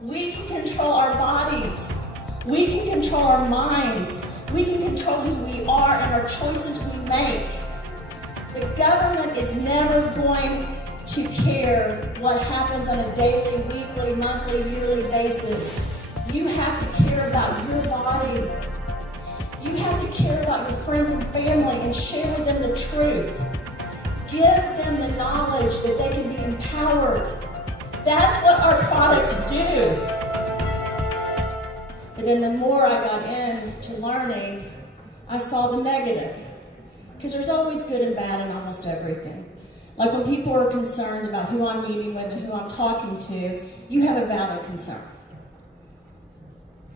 We can control our bodies. We can control our minds. We can control who we are and our choices we make. The government is never going to care what happens on a daily, weekly, monthly, yearly basis. You have to care about your body. You have to care about your friends and family and share with them the truth. Give them the knowledge that they can be empowered. That's what our products do. But then the more I got into learning, I saw the negative. Because there's always good and bad in almost everything. Like when people are concerned about who I'm meeting with and who I'm talking to, you have a valid concern.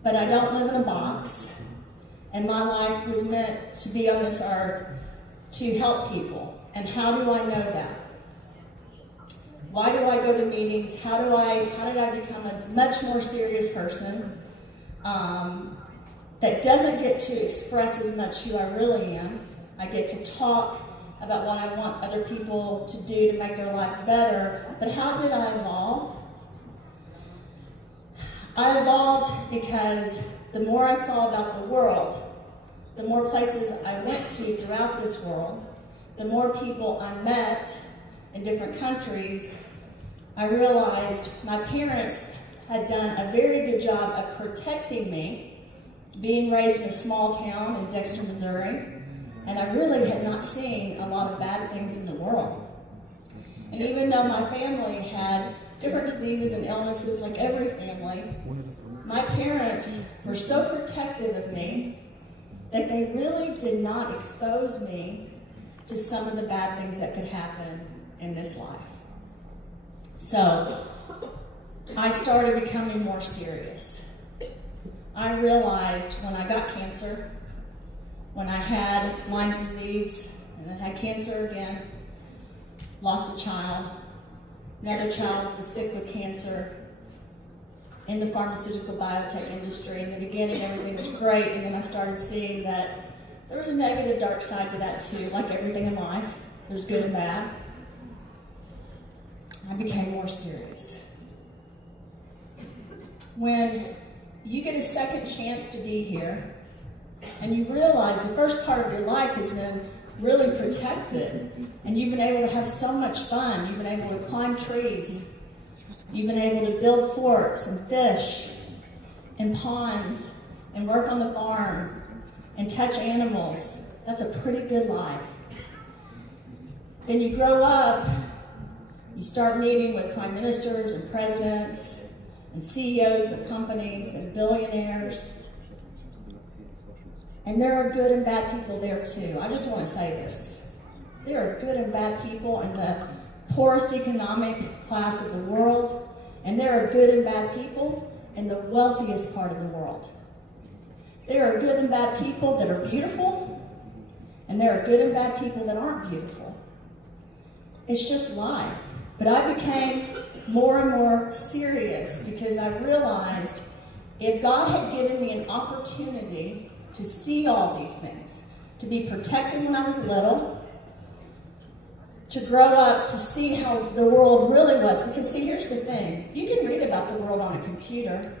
But I don't live in a box, and my life was meant to be on this earth to help people. And how do I know that? Why do I go to meetings? How did I become a much more serious person that doesn't get to express as much who I really am? I get to talk about what I want other people to do to make their lives better. But how did I evolve? I evolved because the more I saw about the world, the more places I went to throughout this world, the more people I met in different countries, I realized my parents had done a very good job of protecting me, being raised in a small town in Dexter, Missouri, and I really had not seen a lot of bad things in the world. And even though my family had different diseases and illnesses like every family, my parents were so protective of me that they really did not expose me to some of the bad things that could happen in this life. So I started becoming more serious. I realized when I got cancer, when I had Lyme's disease, and then had cancer again, lost a child, another child was sick with cancer, in the pharmaceutical biotech industry, in the beginning everything was great, and then I started seeing that there was a negative dark side to that too, like everything in life. There's good and bad. I became more serious. When you get a second chance to be here, and you realize the first part of your life has been really protected, and you've been able to have so much fun. You've been able to climb trees. You've been able to build forts and fish in ponds and work on the farm and touch animals. That's a pretty good life. Then you grow up, you start meeting with prime ministers and presidents and CEOs of companies and billionaires. And there are good and bad people there too. I just want to say this. There are good and bad people in the poorest economic class of the world, and there are good and bad people in the wealthiest part of the world. There are good and bad people that are beautiful, and there are good and bad people that aren't beautiful. It's just life. But I became more and more serious because I realized if God had given me an opportunity to see all these things, to be protected when I was little, to grow up to see how the world really was. Because see, here's the thing. You can read about the world on a computer.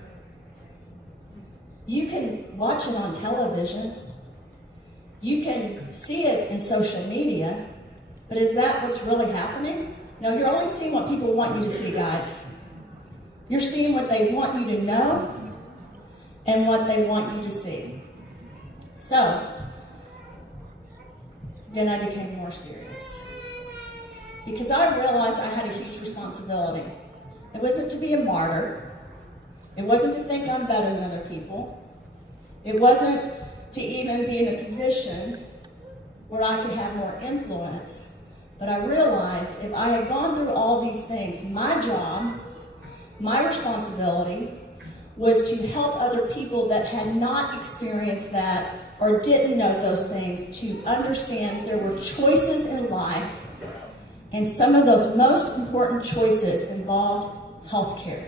You can watch it on television. You can see it in social media. But is that what's really happening? No, you're only seeing what people want you to see, guys. You're seeing what they want you to know and what they want you to see. So, then I became more serious. Because I realized I had a huge responsibility. It wasn't to be a martyr. It wasn't to think I'm better than other people. It wasn't to even be in a position where I could have more influence. But I realized if I had gone through all these things, my job, my responsibility, was to help other people that had not experienced that or didn't know those things to understand there were choices in life, and some of those most important choices involved healthcare.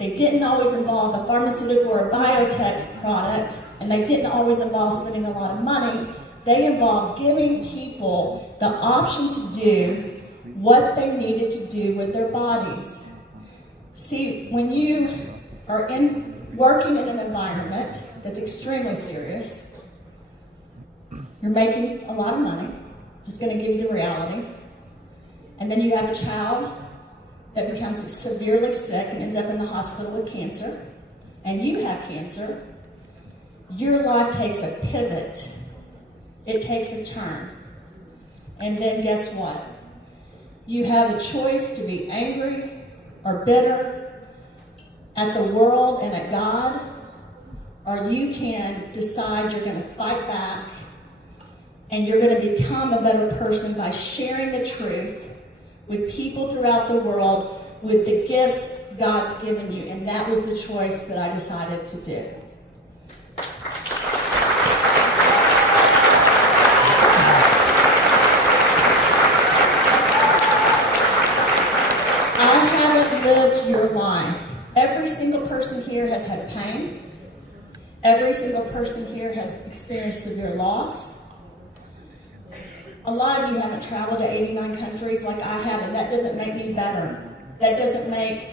They didn't always involve a pharmaceutical or a biotech product, and they didn't always involve spending a lot of money. They involved giving people the option to do what they needed to do with their bodies. See, when you are working in an environment that's extremely serious, you're making a lot of money, just going to give you the reality, and then you have a child that becomes severely sick and ends up in the hospital with cancer, and you have cancer, your life takes a pivot. It takes a turn. And then guess what? You have a choice to be angry or bitter at the world and at God, or you can decide you're going to fight back and you're going to become a better person by sharing the truth with people throughout the world with the gifts God's given you. And that was the choice that I decided to do. I haven't lived your life. Every single person here has had pain. Every single person here has experienced severe loss. A lot of you haven't traveled to 89 countries like I have, and that doesn't make me better. That doesn't make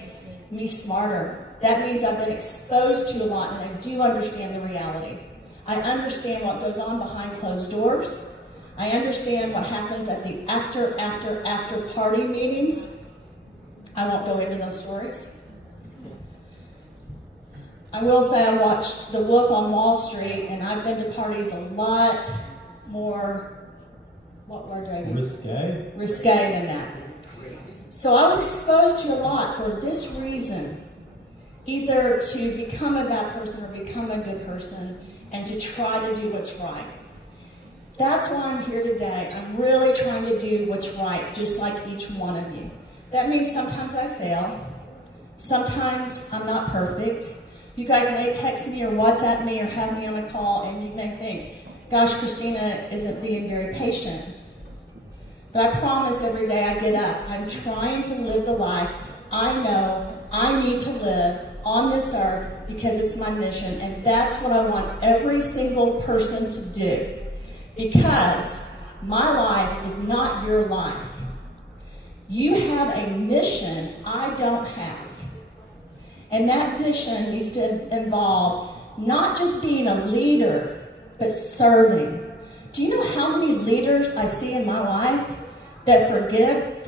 me smarter. That means I've been exposed to a lot, and I do understand the reality. I understand what goes on behind closed doors. I understand what happens at the after party meetings. I won't go into those stories. I will say I watched The Wolf on Wall Street, and I've been to parties a lot more, what word do I use? Risque than that. So I was exposed to a lot for this reason, either to become a bad person or become a good person and to try to do what's right. That's why I'm here today. I'm really trying to do what's right, just like each one of you. That means sometimes I fail. Sometimes I'm not perfect. You guys may text me or WhatsApp me or have me on a call and you may think, gosh, Christina isn't being very patient. But I promise every day I get up, I'm trying to live the life I know I need to live on this earth because it's my mission, and that's what I want every single person to do. Because my life is not your life. You have a mission I don't have. And that mission needs to involve not just being a leader, but serving. Do you know how many leaders I see in my life that forget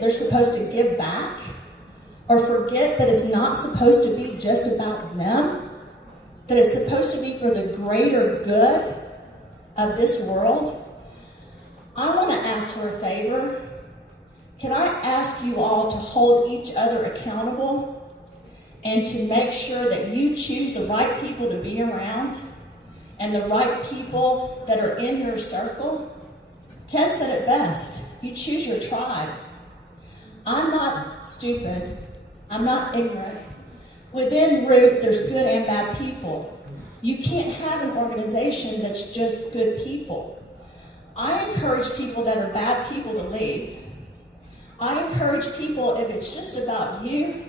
they're supposed to give back, or forget that it's not supposed to be just about them, that it's supposed to be for the greater good of this world? I want to ask for a favor. Can I ask you all to hold each other accountable and to make sure that you choose the right people to be around and the right people that are in your circle? Ted said it best. You choose your tribe. I'm not stupid. I'm not ignorant. Within Root, there's good and bad people. You can't have an organization that's just good people. I encourage people that are bad people to leave. I encourage people, if it's just about you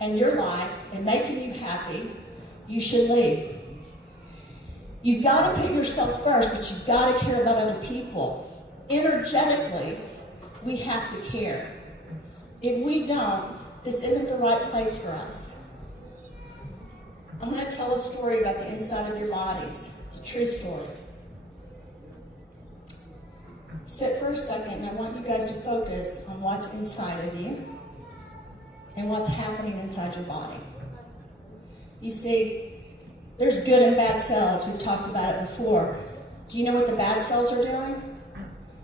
and your life and making you happy, you should leave. You've got to put yourself first, but you've got to care about other people. Energetically, we have to care. If we don't, this isn't the right place for us. I'm going to tell a story about the inside of your bodies. It's a true story. Sit for a second, and I want you guys to focus on what's inside of you and what's happening inside your body. You see, there's good and bad cells. We've talked about it before. Do you know what the bad cells are doing?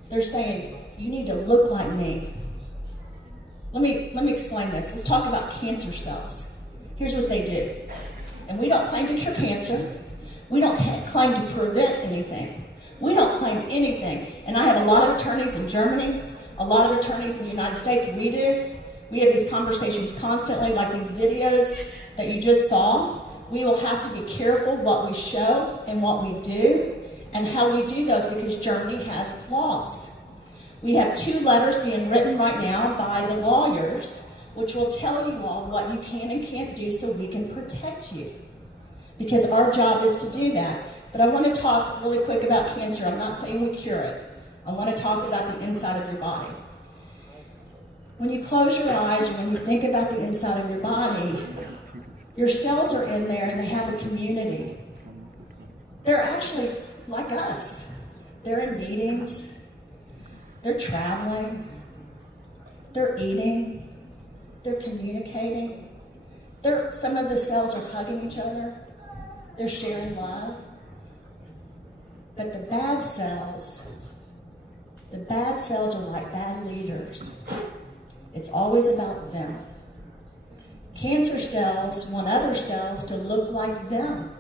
They're saying, you need to look like me. Let me explain this. Let's talk about cancer cells. Here's what they do. And we don't claim to cure cancer. We don't claim to prevent anything. We don't claim anything. And I have a lot of attorneys in Germany, a lot of attorneys in the United States. We do. We have these conversations constantly, like these videos that you just saw. We will have to be careful what we show and what we do and how we do those, because Germany has laws. We have 2 letters being written right now by the lawyers, which will tell you all what you can and can't do so we can protect you. Because our job is to do that. But I want to talk really quick about cancer. I'm not saying we cure it. I want to talk about the inside of your body. When you close your eyes or when you think about the inside of your body, your cells are in there and they have a community. They're actually like us. They're in meetings, they're traveling, they're eating, they're communicating. Some of the cells are hugging each other, they're sharing love. But the bad cells are like bad leaders. It's always about them. Cancer cells want other cells to look like them.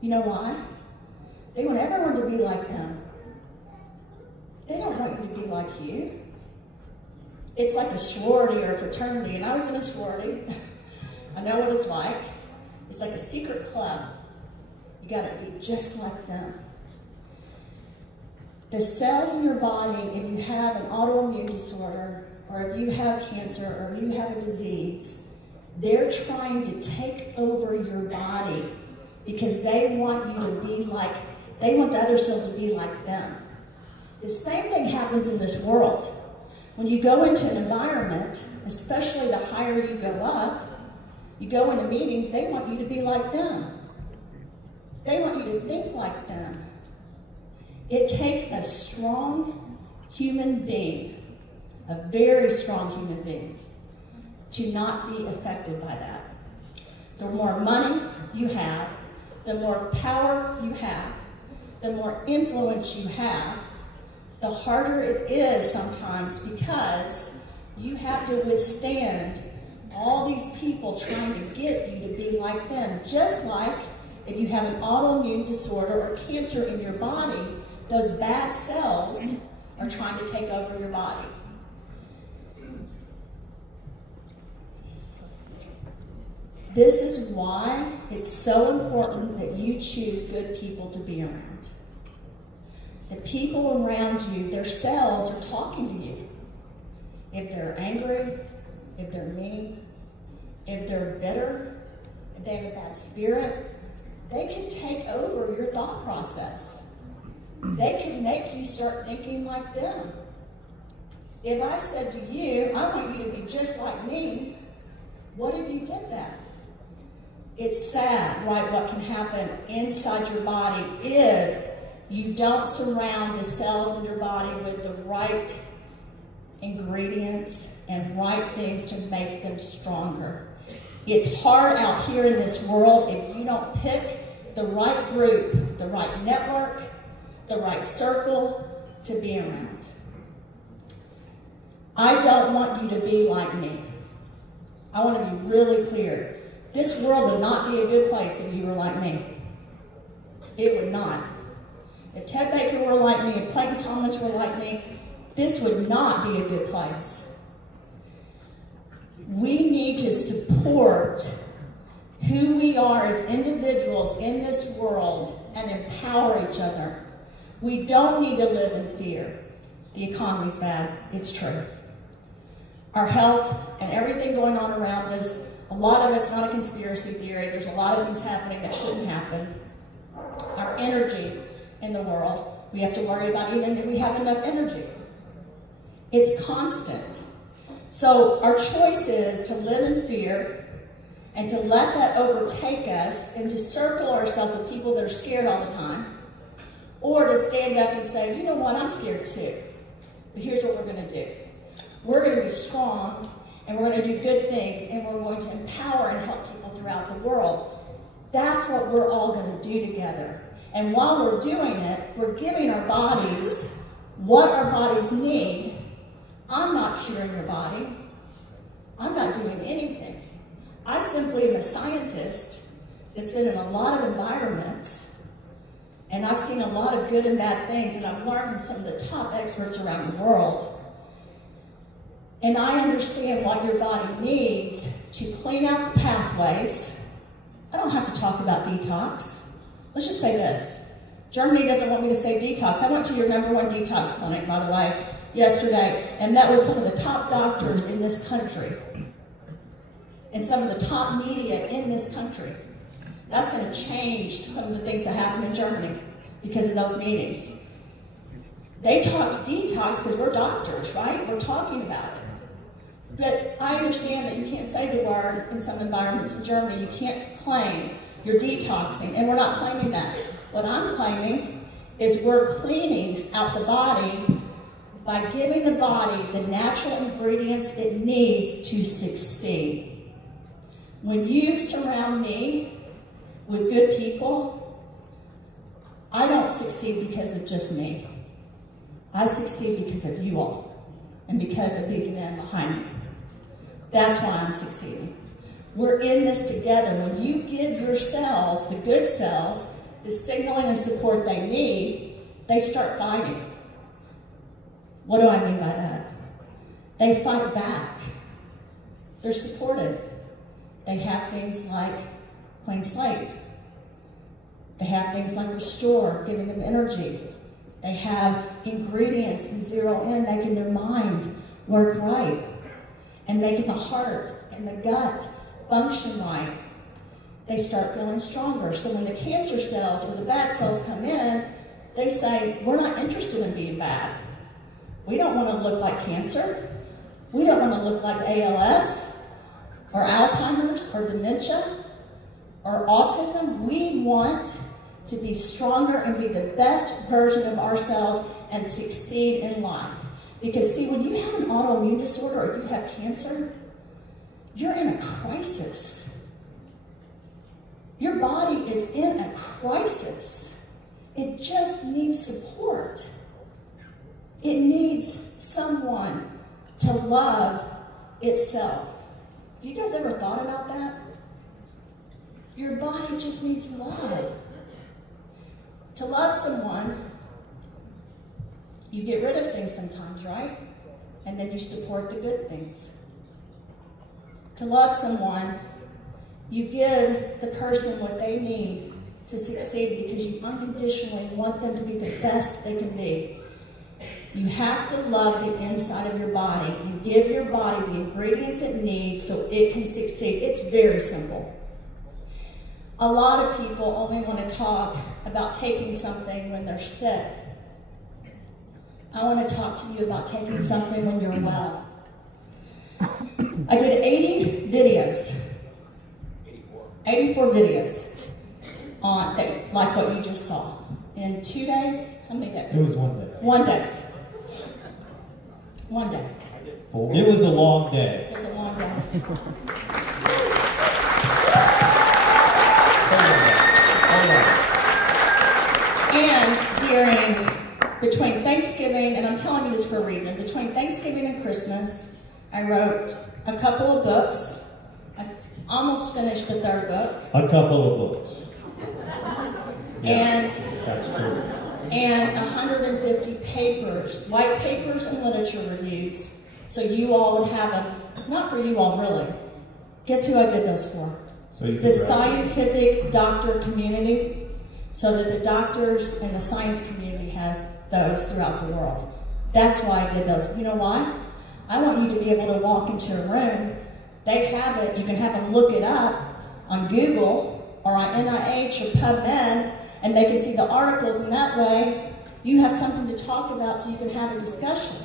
You know why? They want everyone to be like them. They don't want you to be like you. It's like a sorority or a fraternity, and I was in a sorority. I know what it's like. It's like a secret club. You gotta be just like them. The cells in your body, if you have an autoimmune disorder, or if you have cancer, or if you have a disease, they're trying to take over your body because they want you to be like, they want the other cells to be like them. The same thing happens in this world. When you go into an environment, especially the higher you go up, you go into meetings, they want you to be like them. They want you to think like them. It takes a strong human being, a very strong human being, to not be affected by that. The more money you have, the more power you have, the more influence you have, the harder it is sometimes because you have to withstand all these people trying to get you to be like them. Just like if you have an autoimmune disorder or cancer in your body, those bad cells are trying to take over your body. This is why it's so important that you choose good people to be around. The people around you, their cells are talking to you. If they're angry, if they're mean, if they're bitter, if they have a bad spirit, they can take over your thought process. They can make you start thinking like them. If I said to you, I want you to be just like me, what if you did that? It's sad, right, what can happen inside your body if you don't surround the cells in your body with the right ingredients and right things to make them stronger. It's hard out here in this world if you don't pick the right group, the right network, the right circle to be around. I don't want you to be like me. I want to be really clear. This world would not be a good place if you were like me. It would not. If Ted Baker were like me, if Clayton Thomas were like me, this would not be a good place. We need to support who we are as individuals in this world and empower each other. We don't need to live in fear. The economy's bad, it's true. Our health and everything going on around us, a lot of it's not a conspiracy theory. There's a lot of things happening that shouldn't happen. Our energy in the world, we have to worry about even if we have enough energy. It's constant. So our choice is to live in fear and to let that overtake us and to circle ourselves with people that are scared all the time, or to stand up and say, you know what, I'm scared too, but here's what we're going to do. We're going to be strong, and we're going to do good things, and we're going to empower and help people throughout the world. That's what we're all going to do together. And while we're doing it, we're giving our bodies what our bodies need. I'm not curing your body. I'm not doing anything. I simply am a scientist that's been in a lot of environments, and I've seen a lot of good and bad things, and I've learned from some of the top experts around the world. And I understand what your body needs to clean out the pathways. I don't have to talk about detox. Let's just say this. Germany doesn't want me to say detox. I went to your #1 detox clinic, by the way, yesterday, and met with some of the top doctors in this country and some of the top media in this country. That's going to change some of the things that happen in Germany because of those meetings. They talk detox because we're doctors, right? We're talking about it. But I understand that you can't say the word in some environments in Germany. You can't claim you're detoxing, and we're not claiming that. What I'm claiming is we're cleaning out the body by giving the body the natural ingredients it needs to succeed. When you surround me with good people, I don't succeed because of just me. I succeed because of you all and because of these men behind me. That's why I'm succeeding. We're in this together. When you give your cells, the good cells, the signaling and support they need, they start fighting. What do I mean by that? They fight back. They're supported. They have things like clean slate. They have things like restore, giving them energy. They have ingredients in zero in, making their mind work right and making the heart and the gut function right. They start feeling stronger. So when the cancer cells or the bad cells come in, they say, we're not interested in being bad. We don't want to look like cancer. We don't want to look like ALS or Alzheimer's or dementia or autism. We want to be stronger and be the best version of ourselves and succeed in life. Because see, when you have an autoimmune disorder or you have cancer, you're in a crisis. Your body is in a crisis. It just needs support. It needs someone to love itself. Have you guys ever thought about that? Your body just needs love. To love someone, you get rid of things sometimes, right? And then you support the good things. To love someone, you give the person what they need to succeed because you unconditionally want them to be the best they can be. You have to love the inside of your body and give your body the ingredients it needs so it can succeed. It's very simple. A lot of people only want to talk about taking something when they're sick. I want to talk to you about taking something when you're well. I did 80 videos, 84 videos on like what you just saw. In 2 days, how many days? It was 1 day. 1 day. 1 day. It was a long day. It was a long day. And between Thanksgiving, and I'm telling you this for a reason, between Thanksgiving and Christmas, I wrote a couple of books. I almost finished the 3rd book. A couple of books. Yeah, and that's true. And 150 papers, white papers and literature reviews. So you all would have them, not for you all really. Guess who I did those for? So you the scientific doctor community, so that the doctors and the science community has those throughout the world. That's why I did those. You know why? I want you to be able to walk into a room, they have it, you can have them look it up on Google or on NIH or PubMed, and they can see the articles, and that way you have something to talk about so you can have a discussion.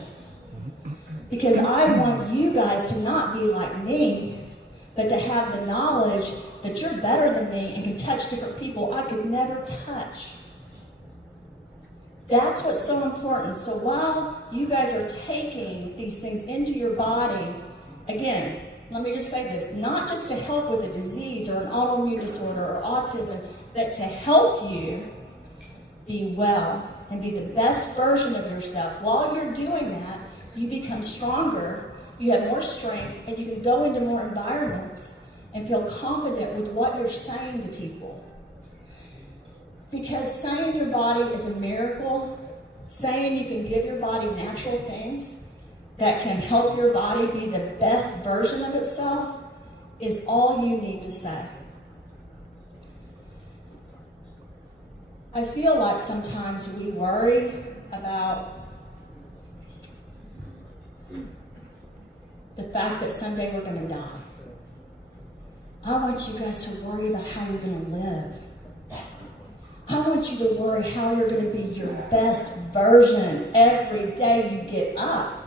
Because I want you guys to not be like me, but to have the knowledge that you're better than me and can touch different people I could never touch. That's what's so important. So while you guys are taking these things into your body, again, let me just say this, not just to help with a disease or an autoimmune disorder or autism, but to help you be well and be the best version of yourself. While you're doing that, you become stronger, you have more strength, and you can go into more environments and feel confident with what you're saying to people. Because saying your body is a miracle, saying you can give your body natural things that can help your body be the best version of itself is all you need to say. I feel like sometimes we worry about the fact that someday we're going to die. I want you guys to worry about how you're going to live. I don't want you to worry how you're going to be your best version every day you get up.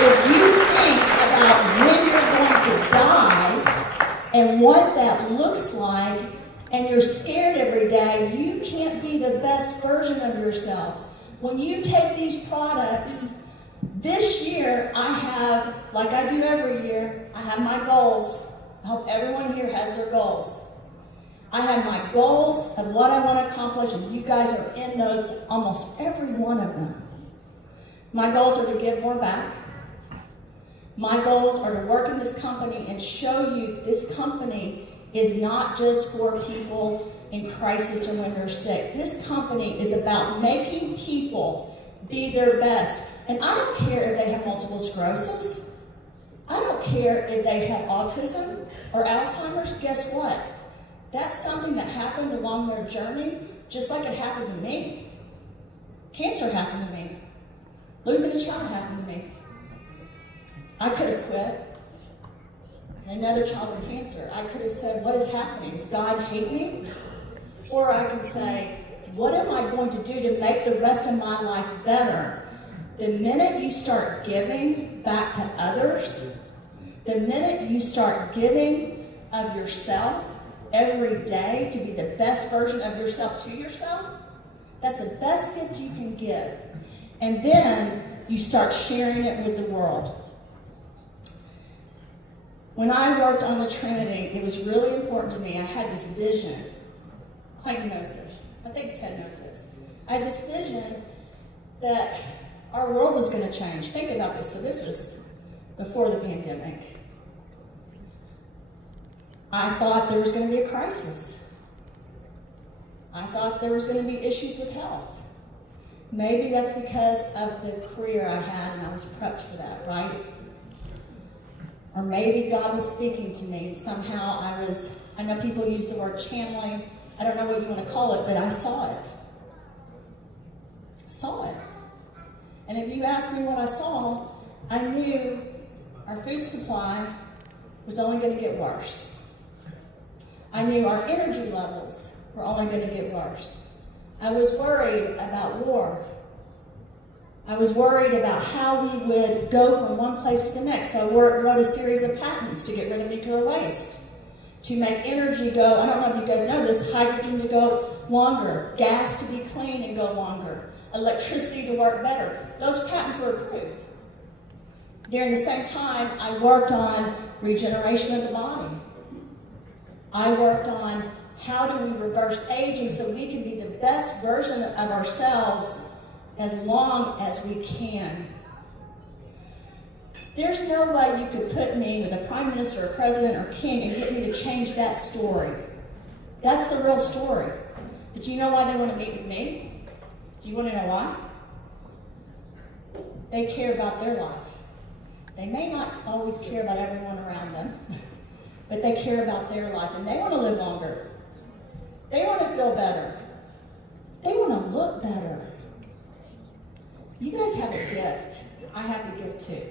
If you think about when you're going to die and what that looks like, and you're scared every day, you can't be the best version of yourselves. When you take these products, this year I have, like I do every year, I have my goals. I hope everyone here has their goals. I have my goals of what I want to accomplish, and you guys are in those, almost every one of them. My goals are to give more back. My goals are to work in this company and show you this company is not just for people in crisis or when they're sick. This company is about making people be their best. And I don't care if they have multiple sclerosis. I don't care if they have autism or Alzheimer's. Guess what? That's something that happened along their journey, just like it happened to me. Cancer happened to me. Losing a child happened to me. I could have quit. Another child with cancer. I could have said, what is happening? Does God hate me? Or I could say, what am I going to do to make the rest of my life better? The minute you start giving back to others, the minute you start giving of yourself every day to be the best version of yourself to yourself, that's the best gift you can give. And then you start sharing it with the world. When I worked on the Trinity, it was really important to me. I had this vision. Clayton knows this. I think Ted knows this. I had this vision that our world was going to change. Think about this. So this was before the pandemic. I thought there was going to be a crisis. I thought there was going to be issues with health. Maybe that's because of the career I had and I was prepped for that, right? Or maybe God was speaking to me and somehow I know people use the word channeling. I don't know what you want to call it, but I saw it. I saw it. And if you ask me what I saw, I knew our food supply was only going to get worse. I knew our energy levels were only going to get worse. I was worried about war. I was worried about how we would go from one place to the next. So I wrote a series of patents to get rid of nuclear waste, to make energy go, I don't know if you guys know this, hydrogen to go longer, gas to be clean and go longer, electricity to work better. Those patents were approved. During the same time, I worked on regeneration of the body. I worked on how do we reverse aging so we can be the best version of ourselves as long as we can. There's no way you could put me with a prime minister, or president, or king and get me to change that story. That's the real story. But do you know why they want to meet with me? Do you want to know why? They care about their life. They may not always care about everyone around them, but they care about their life, and they want to live longer. They want to feel better. They want to look better. You guys have a gift. I have the gift too.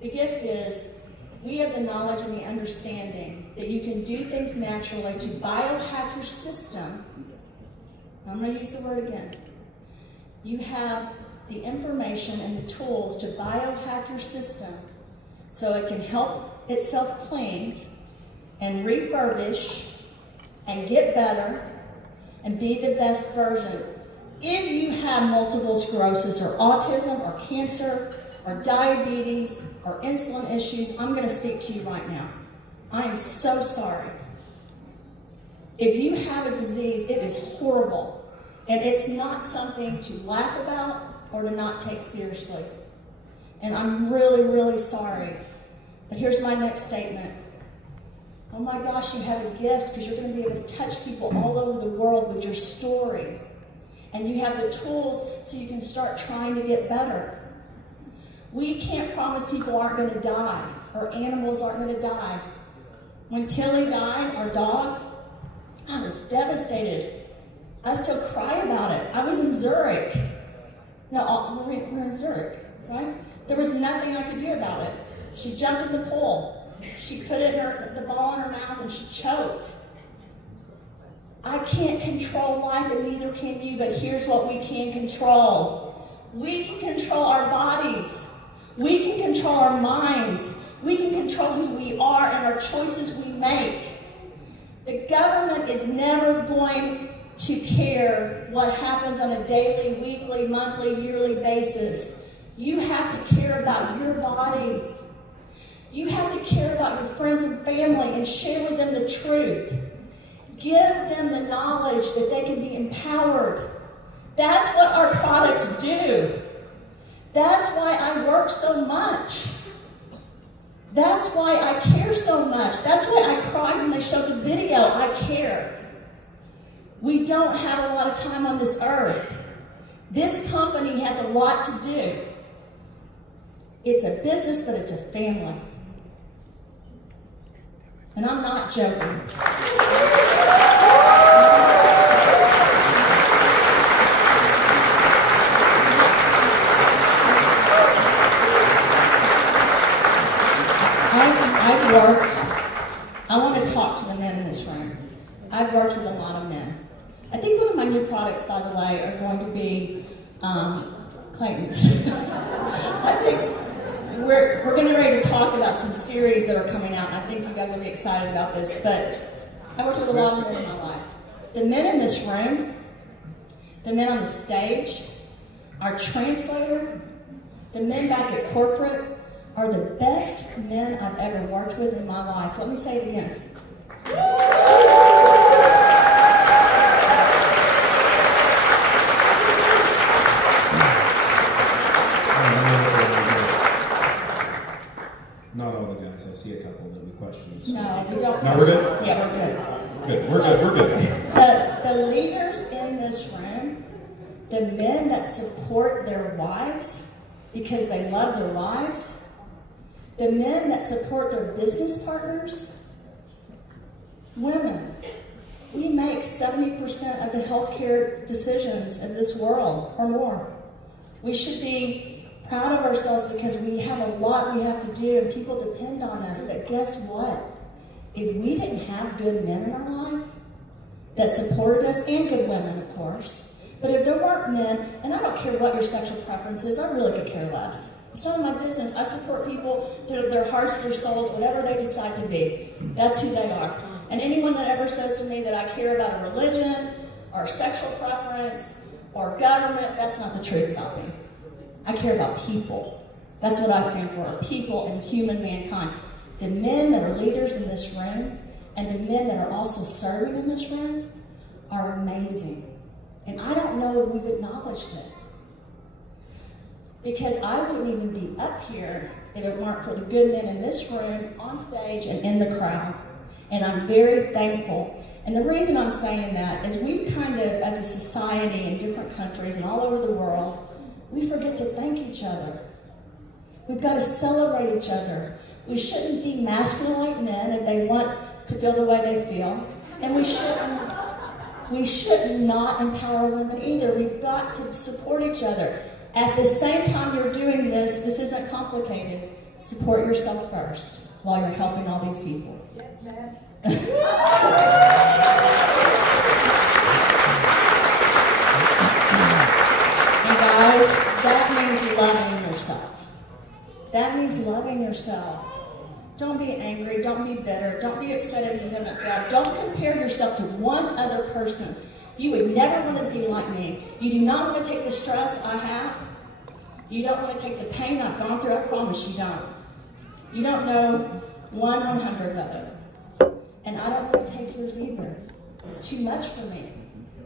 The gift is we have the knowledge and the understanding that you can do things naturally to biohack your system. I'm going to use the word again. You have the information and the tools to biohack your system so it can help itself clean and refurbish and get better and be the best version. If you have multiple sclerosis or autism or cancer or diabetes or insulin issues, I'm going to speak to you right now. I am so sorry. If you have a disease, it is horrible. And it's not something to laugh about or to not take seriously. And I'm really, really sorry. But here's my next statement. Oh my gosh, you have a gift because you're going to be able to touch people all over the world with your story. And you have the tools so you can start trying to get better. We can't promise people aren't going to die or animals aren't going to die. When Tilly died, our dog, I was devastated. I still cry about it. I was in Zurich. No, we're in Zurich, right? There was nothing I could do about it. She jumped in the pool. She put the ball in her mouth and she choked. I can't control life and neither can you, but here's what we can control. We can control our bodies. We can control our minds. We can control who we are and our choices we make. The government is never going to care what happens on a daily, weekly, monthly, yearly basis. You have to care about your body. You have to care about your friends and family and share with them the truth. Give them the knowledge that they can be empowered. That's what our products do. That's why I work so much. That's why I care so much. That's why I cried when they showed the video. I care. We don't have a lot of time on this earth. This company has a lot to do. It's a business, but it's a family. And I'm not joking. I've worked, I want to talk to the men in this room. I've worked with a lot of men. I think one of my new products, by the way, are going to be Clayton's. I think we're getting ready to talk about some series that are coming out, and I think you guys will be excited about this, but I worked with a lot of men in my life. The men in this room, the men on the stage, our translator, the men back at corporate, are the best men I've ever worked with in my life. Let me say it again. Not all the guys. I see a couple that we questions. No, we don't. No, we're good? Yeah, we're good. Good. We're good. The leaders in this room, the men that support their wives because they love their wives, the men that support their business partners, women, we make 70% of the healthcare decisions in this world or more. We should be proud of ourselves because we have a lot we have to do and people depend on us. But guess what? If we didn't have good men in our life that supported us, and good women, of course, but if there weren't men, and I don't care what your sexual preference is, I really could care less. It's none of my business. I support people, their hearts, their souls, whatever they decide to be. That's who they are. And anyone that ever says to me that I care about a religion or sexual preference or government, that's not the truth about me. I care about people. That's what I stand for, people and human mankind. The men that are leaders in this room and the men that are also serving in this room are amazing. And I don't know if we've acknowledged it. Because I wouldn't even be up here if it weren't for the good men in this room, on stage, and in the crowd. And I'm very thankful. And the reason I'm saying that is we've kind of, as a society in different countries and all over the world, we forget to thank each other. We've got to celebrate each other. We shouldn't demasculate men if they want to feel the way they feel. And we should not empower women either. We've got to support each other. At the same time you're doing this, this isn't complicated. Support yourself first while you're helping all these people. And guys, that means loving yourself. That means loving yourself. Don't be angry, don't be bitter, don't be upset if you haven't failed. Don't compare yourself to one other person. You would never want to be like me. You do not want to take the stress I have. You don't want to take the pain I've gone through. I promise you don't. You don't know 1/100th of it. And I don't want to take yours either. It's too much for me.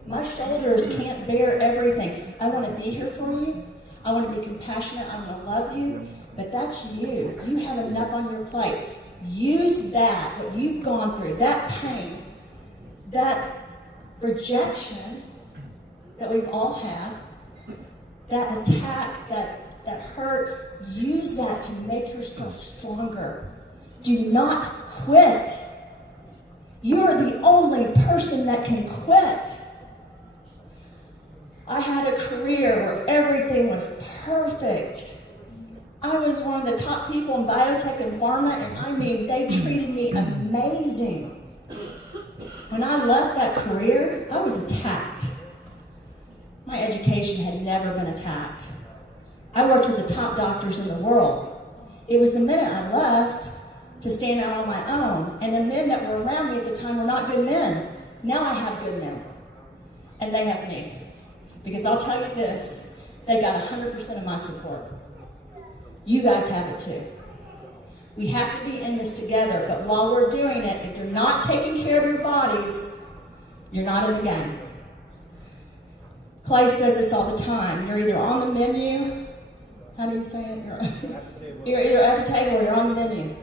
My shoulders can't bear everything. I want to be here for you. I want to be compassionate. I want to love you. But that's you. You have enough on your plate. Use that, what you've gone through, that pain, that rejection that we've all had, that attack, that hurt, use that to make yourself stronger. Do not quit. You're the only person that can quit. I had a career where everything was perfect. I was one of the top people in biotech and pharma, and I mean, they treated me amazing. When I left that career, I was attacked. My education had never been attacked. I worked with the top doctors in the world. It was the minute I left to stand out on my own, and the men that were around me at the time were not good men. Now I have good men, and they have me. Because I'll tell you this, they got 100% of my support. You guys have it too. We have to be in this together, but while we're doing it, if you're not taking care of your bodies, you're not in the game. Clay says this all the time. You're either on the menu, how do you say it? You're either at the table or you're on the menu.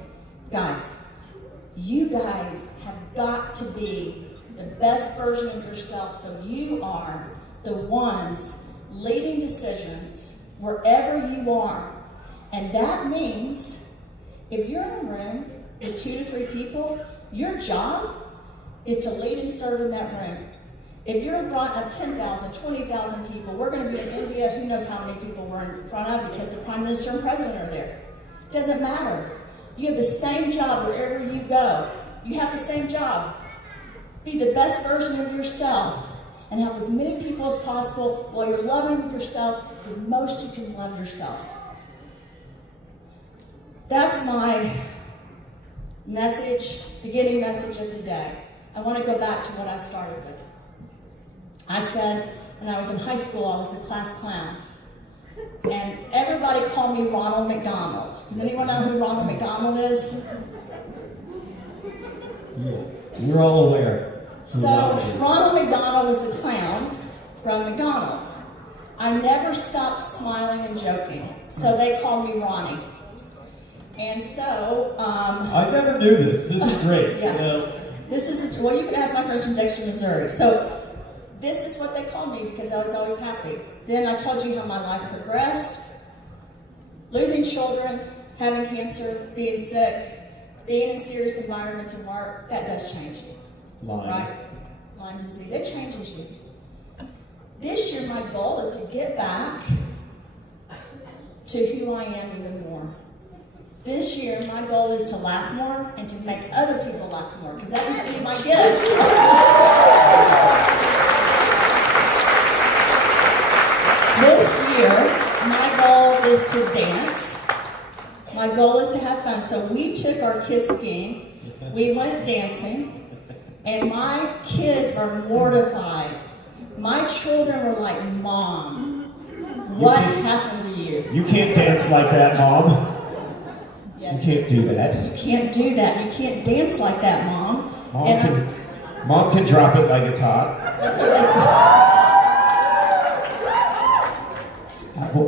Guys, you guys have got to be the best version of yourself, so you are the ones leading decisions wherever you are. And that means if you're in a room with 2 to 3 people, your job is to lead and serve in that room. If you're in front of 10,000, 20,000 people, we're going to be in India, who knows how many people we're in front of because the Prime Minister and President are there. Doesn't matter. You have the same job wherever you go. You have the same job. Be the best version of yourself and help as many people as possible while you're loving yourself the most you can love yourself. That's my message, beginning message of the day. I want to go back to what I started with. I said when I was in high school, I was the class clown. And everybody called me Ronald McDonald. Does anyone know who Ronald McDonald is? Yeah, we're all aware. So Ronald McDonald was the clown from McDonald's. I never stopped smiling and joking, so they called me Ronnie. And so, I never knew this. This is great. Yeah. You know? This is, well, you can ask my friends from Dexter, Missouri. So this is what they called me because I was always happy. Then I told you how my life progressed. Losing children, having cancer, being sick, being in serious environments and work, that does change you. Lyme. Right? Lyme disease, it changes you. This year my goal is to get back to who I am even more. This year, my goal is to laugh more and to make other people laugh more, because that used to be my gift. This year, my goal is to dance. My goal is to have fun. So we took our kids skiing, we went dancing, and my kids were mortified. My children were like, Mom, what happened to you? You can't dance like that, Mom. You can't do that. You can't do that. You can't dance like that, Mom. Mom can drop it like it's hot. That's what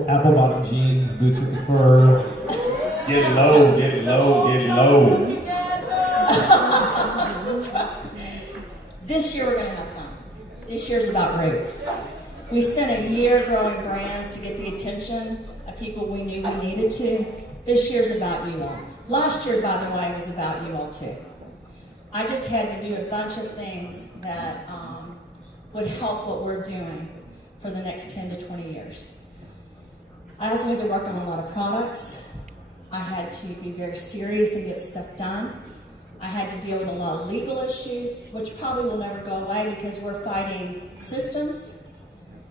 Apple bottom jeans, boots with the fur. Get low, get low, get low. That's right. This year we're going to have fun. This year's about Root. We spent a year growing brands to get the attention of people we knew we needed to. This year's about you all. Last year, by the way, was about you all too. I just had to do a bunch of things that would help what we're doing for the next 10 to 20 years. I also had to work on a lot of products. I had to be very serious and get stuff done. I had to deal with a lot of legal issues, which probably will never go away because we're fighting systems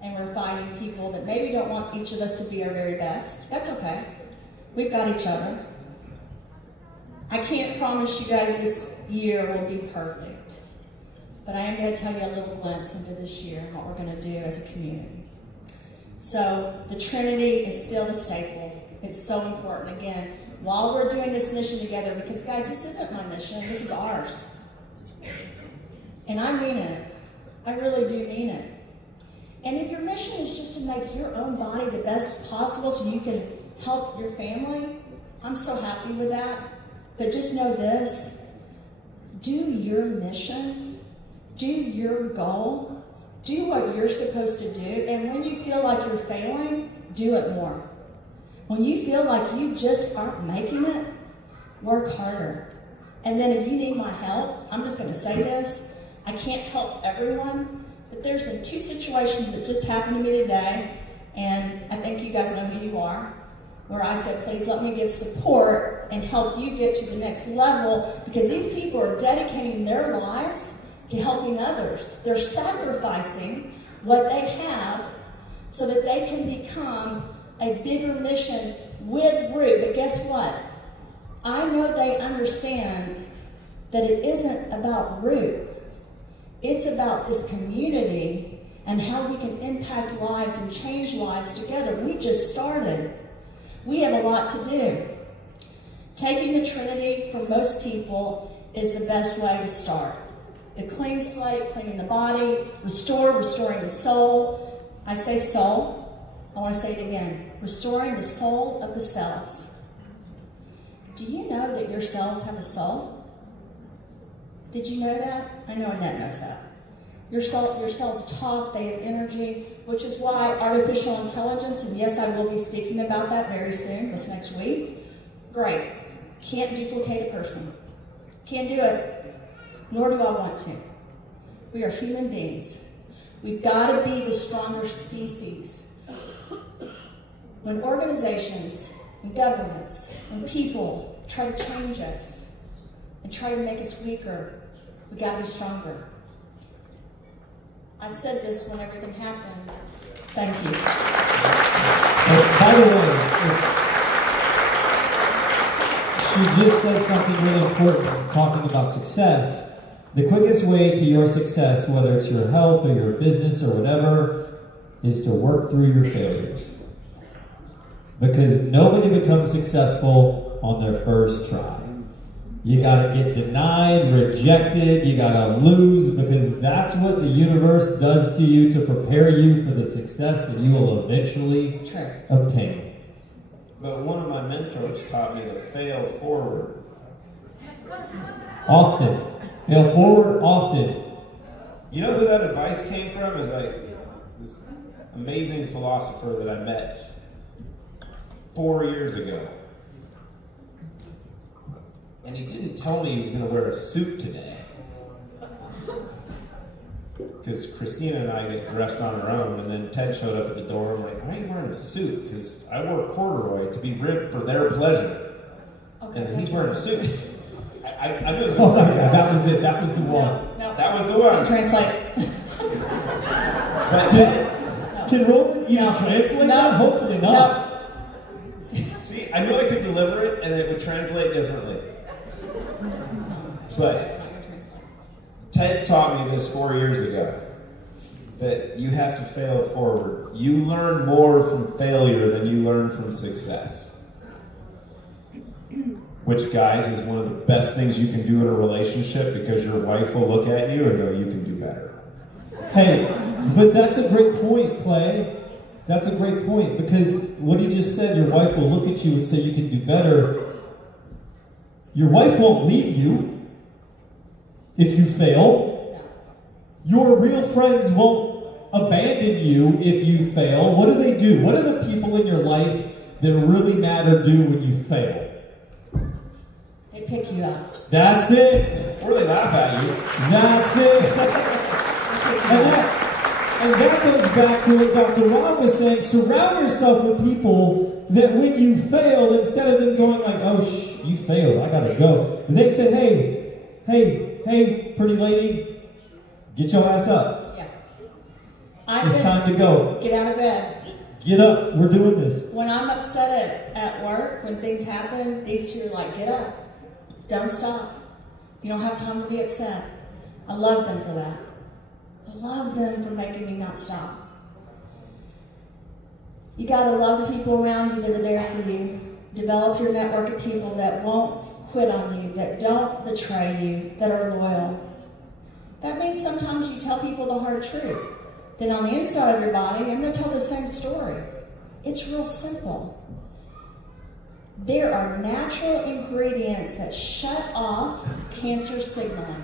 and we're fighting people that maybe don't want each of us to be our very best. That's okay. We've got each other. I can't promise you guys this year will be perfect, but I am going to tell you a little glimpse into this year and what we're going to do as a community. So the Trinity is still the staple. It's so important. Again, while we're doing this mission together, because guys, this isn't my mission, this is ours. And I mean it. I really do mean it. And if your mission is just to make your own body the best possible so you can help your family, I'm so happy with that. But just know this, do your mission, do your goal, do what you're supposed to do, and when you feel like you're failing, do it more. When you feel like you just aren't making it, work harder. And then if you need my help, I'm just going to say this, I can't help everyone, but there's been 2 situations that just happened to me today, and I think you guys know who you are. where I said, please let me give support and help you get to the next level, because these people are dedicating their lives to helping others. They're sacrificing what they have so that they can become a bigger mission with Root. But guess what? I know they understand that it isn't about Root. It's about this community and how we can impact lives and change lives together. We just started. We have a lot to do. Taking the Trinity for most people is the best way to start. The clean slate, cleaning the body, restoring the soul. I say soul, I want to say it again. Restoring the soul of the cells. Do you know that your cells have a soul? Did you know that? I know Annette knows that. Your cells talk, they have energy, which is why artificial intelligence, and yes, I will be speaking about that very soon, this next week. Great. Can't duplicate a person. Can't do it. Nor do I want to. We are human beings. We've got to be the stronger species. When organizations, when governments, when people try to change us and try to make us weaker, we got to be stronger. I said this when everything happened. Thank you. By the way, she just said something really important, talking about success. The quickest way to your success, whether it's your health or your business or whatever, is to work through your failures. Because nobody becomes successful on their first try. You gotta get denied, rejected, you gotta lose, because that's what the universe does to you to prepare you for the success that you will eventually obtain. But one of my mentors taught me to fail forward. Often. Fail forward often. You know who that advice came from? Is this amazing philosopher that I met 4 years ago. And he didn't tell me he was going to wear a suit today. Because Christina and I get dressed on our own, and then Ted showed up at the door. I'm like, why are you wearing a suit? Because I wore corduroy to be ribbed for their pleasure. Okay, and he's wearing a suit. I knew it was going to be that was it. That was the one. No. That was the one. Translate. But Ted, can Roland translate that? Hopefully not. See, I knew I could deliver it, and it would translate differently. But Ted taught me this 4 years ago, that you have to fail forward. You learn more from failure than you learn from success. Which, guys, is one of the best things you can do in a relationship, because your wife will look at you and go, you can do better. Hey, but that's a great point, Clay. That's a great point, because what he just said, your wife will look at you and say you can do better. Your wife won't leave you if you fail. Your real friends won't abandon you if you fail. What do? What do the people in your life that really matter do when you fail? They pick you up. That's it. Or they laugh at you. That's it. And that goes back to what Dr. Ron was saying. Surround yourself with people that when you fail, instead of them going like, oh, you failed, I gotta go. They said, hey, pretty lady, get your ass up. Yeah. It's time to go. Get out of bed. Get up, we're doing this. When I'm upset at work, when things happen, these two are like, get up. Don't stop. You don't have time to be upset. I love them for that. I love them for making me not stop. You gotta love the people around you that are there for you. Develop your network of people that won't quit on you, that don't betray you, that are loyal. That means sometimes you tell people the hard truth. Then on the inside of your body, I'm going to tell the same story. It's real simple. There are natural ingredients that shut off cancer signaling.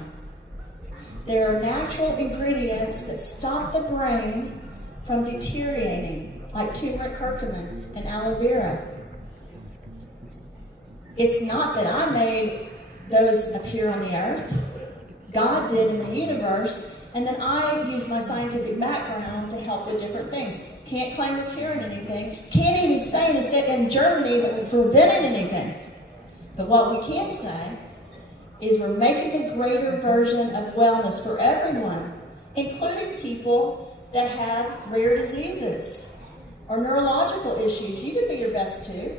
There are natural ingredients that stop the brain from deteriorating, like turmeric, curcumin, and aloe vera. It's not that I made those appear on the earth. God did in the universe, And then I use my scientific background to help with different things. Can't claim we're curing anything. Can't even say in Germany that we're preventing anything. But what we can say is we're making the greater version of wellness for everyone, including people that have rare diseases or neurological issues. You could be your best too.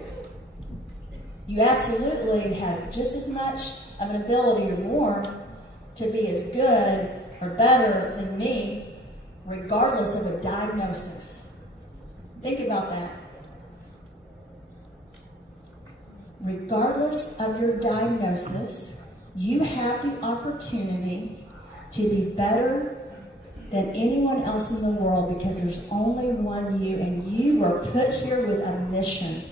You absolutely have just as much of an ability or more to be as good or better than me, regardless of a diagnosis. Think about that. Regardless of your diagnosis, you have the opportunity to be better than anyone else in the world, because there's only one you, and you were put here with a mission.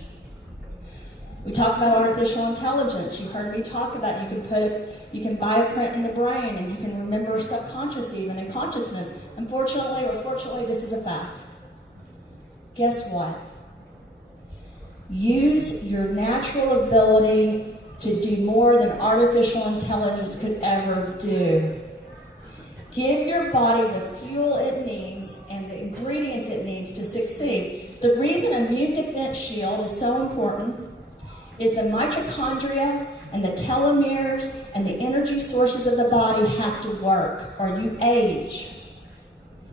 We talk about artificial intelligence. You heard me talk about you can bioprint in the brain, and you can remember subconscious even and consciousness. Unfortunately or fortunately, this is a fact. Guess what? Use your natural ability to do more than artificial intelligence could ever do. Give your body the fuel it needs and the ingredients it needs to succeed. The reason immune defense shield is so important is the mitochondria and the telomeres and the energy sources of the body have to work, or you age.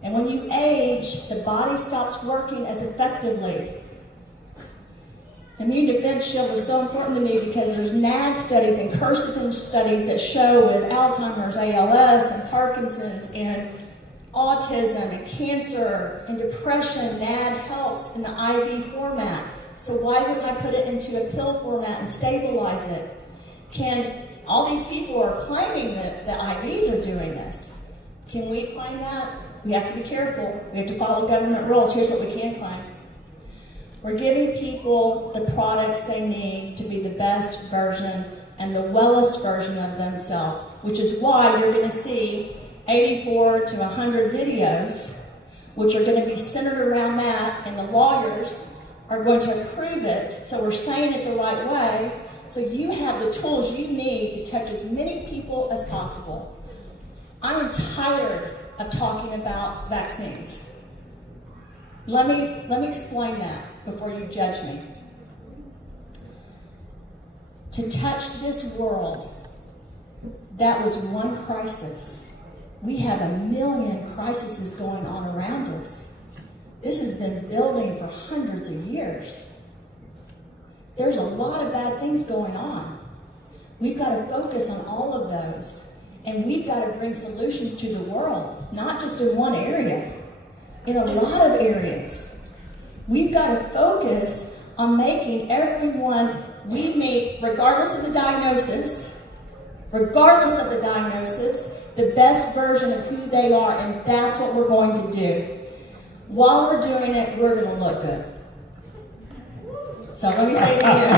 And when you age, the body stops working as effectively. Immune defense shield was so important to me because there's NAD studies and quercetin studies that show with Alzheimer's, ALS, and Parkinson's, and autism, and cancer, and depression, NAD helps in the IV format. So why wouldn't I put it into a pill format and stabilize it? All these people are claiming that the IVs are doing this. Can we claim that? We have to be careful. We have to follow government rules. Here's what we can claim. We're giving people the products they need to be the best version and the wellest version of themselves, which is why you're going to see 84 to 100 videos, which are going to be centered around that, and the lawyers are going to approve it, so we're saying it the right way, so you have the tools you need to touch as many people as possible. I am tired of talking about vaccines. Let me explain that before you judge me. To touch this world, that was one crisis. We have 1 million crises going on around us. This has been building for hundreds of years. There's a lot of bad things going on. We've got to focus on all of those, and we've got to bring solutions to the world, not just in one area, in a lot of areas. We've got to focus on making everyone we meet, regardless of the diagnosis, the best version of who they are, and that's what we're going to do. While we're doing it, we're going to look good. So let me say it again.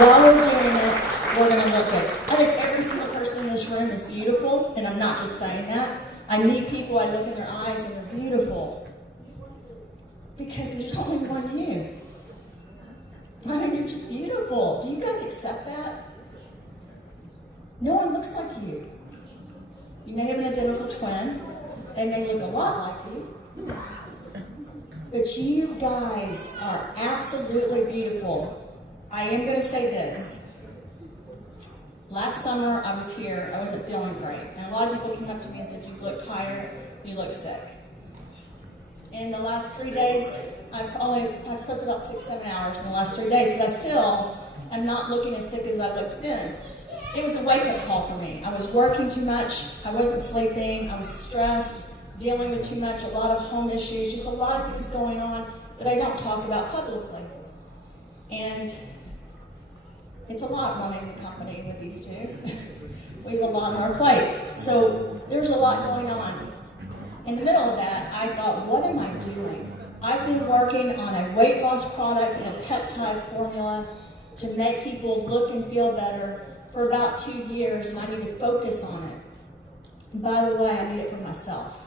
While we're doing it, we're going to look good. I think every single person in this room is beautiful, and I'm not just saying that. I meet people, I look in their eyes, and they're beautiful. Because there's only one you. I mean, you're just beautiful. Do you guys accept that? No one looks like you. You may have an identical twin. They may look a lot like you. But you guys are absolutely beautiful. I am going to say this. Last summer, I was here. I wasn't feeling great. And a lot of people came up to me and said, you look tired, you look sick. In the last 3 days, I've slept about 6-7 hours in the last 3 days, but I still am not looking as sick as I looked then. It was a wake-up call for me. I was working too much, I wasn't sleeping, I was stressed, dealing with too much, a lot of home issues, just a lot of things going on that I don't talk about publicly. And it's a lot running a company with these two. We have a lot on our plate. So there's a lot going on. In the middle of that, I thought, what am I doing? I've been working on a weight loss product and a peptide formula to make people look and feel better for about 2 years, and I need to focus on it. And by the way, I need it for myself.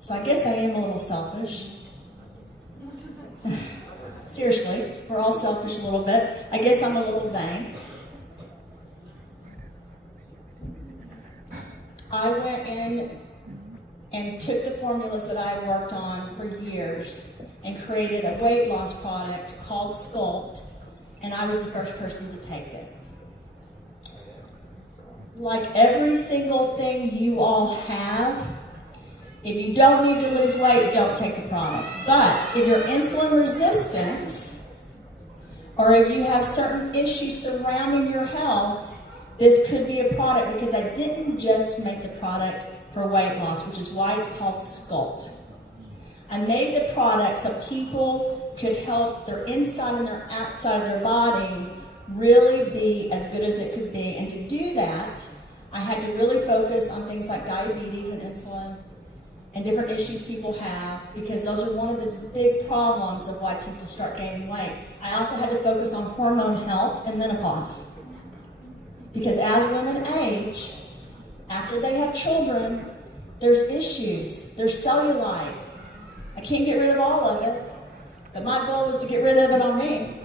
So I guess I am a little selfish. Seriously, we're all selfish a little bit. I guess I'm a little vain. I went in and took the formulas that I worked on for years and created a weight loss product called Sculpt, and I was the first person to take it. Like every single thing you all have, if you don't need to lose weight, don't take the product. But if you're insulin resistant, or if you have certain issues surrounding your health, this could be a product, because I didn't just make the product for weight loss, which is why it's called Sculpt. I made the product so people could help their inside and their outside of their body really be as good as it could be. And to do that, I had to really focus on things like diabetes and insulin and different issues people have, because those are one of the big problems of why people start gaining weight. I also had to focus on hormone health and menopause, because as women age, after they have children, there's issues, there's cellulite. I can't get rid of all of it, but my goal is to get rid of it on me.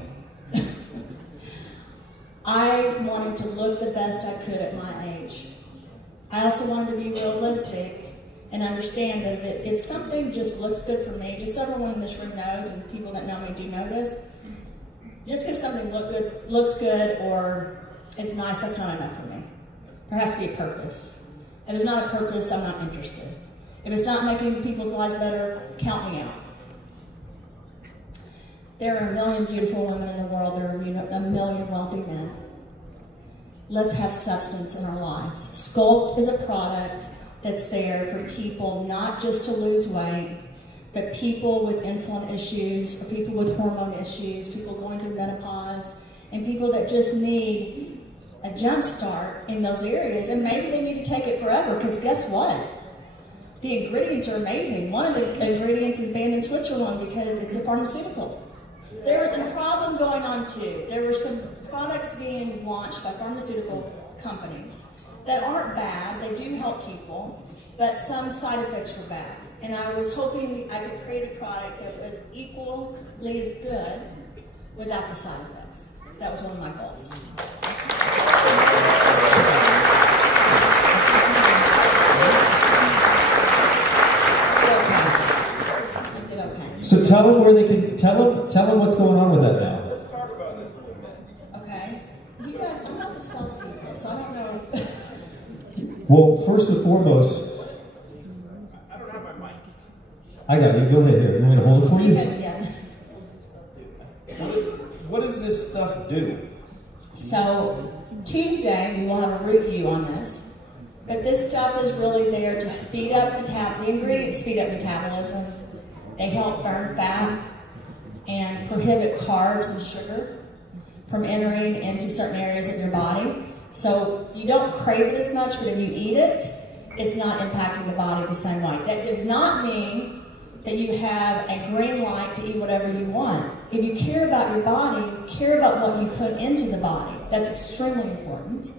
I wanted to look the best I could at my age. I also wanted to be realistic and understand that if something just looks good for me, just so everyone in this room knows, and people that know me do know this, just because something looks good or is nice, that's not enough for me. There has to be a purpose. If there's not a purpose, I'm not interested. If it's not making people's lives better, count me out. There are a million beautiful women in the world. There are a million wealthy men. Let's have substance in our lives. Sculpt is a product that's there for people not just to lose weight, but people with insulin issues, or people with hormone issues, people going through menopause, and people that just need a jump start in those areas. And maybe they need to take it forever, because guess what? The ingredients are amazing. One of the ingredients is banned in Switzerland because it's a pharmaceutical. There was a problem going on too. There were some products being launched by pharmaceutical companies that aren't bad, they do help people, but some side effects were bad. And I was hoping I could create a product that was equally as good without the side effects. That was one of my goals. I did okay. So tell them where they can, tell them what's going on with that now. Let's talk about this a little bit. Okay. You guys, I'm not the salespeople, so I don't know. Well, first and foremost, I don't have my mic. I got you. Go ahead here. You want me to hold it for you? Yeah. What does this stuff do? So Tuesday, we will have a root U on this. But this stuff is really there to speed up the ingredients speed up metabolism. They help burn fat and prohibit carbs and sugar from entering into certain areas of your body. So you don't crave it as much, but if you eat it, it's not impacting the body the same way. That does not mean that you have a green light to eat whatever you want. If you care about your body, care about what you put into the body. That's extremely important.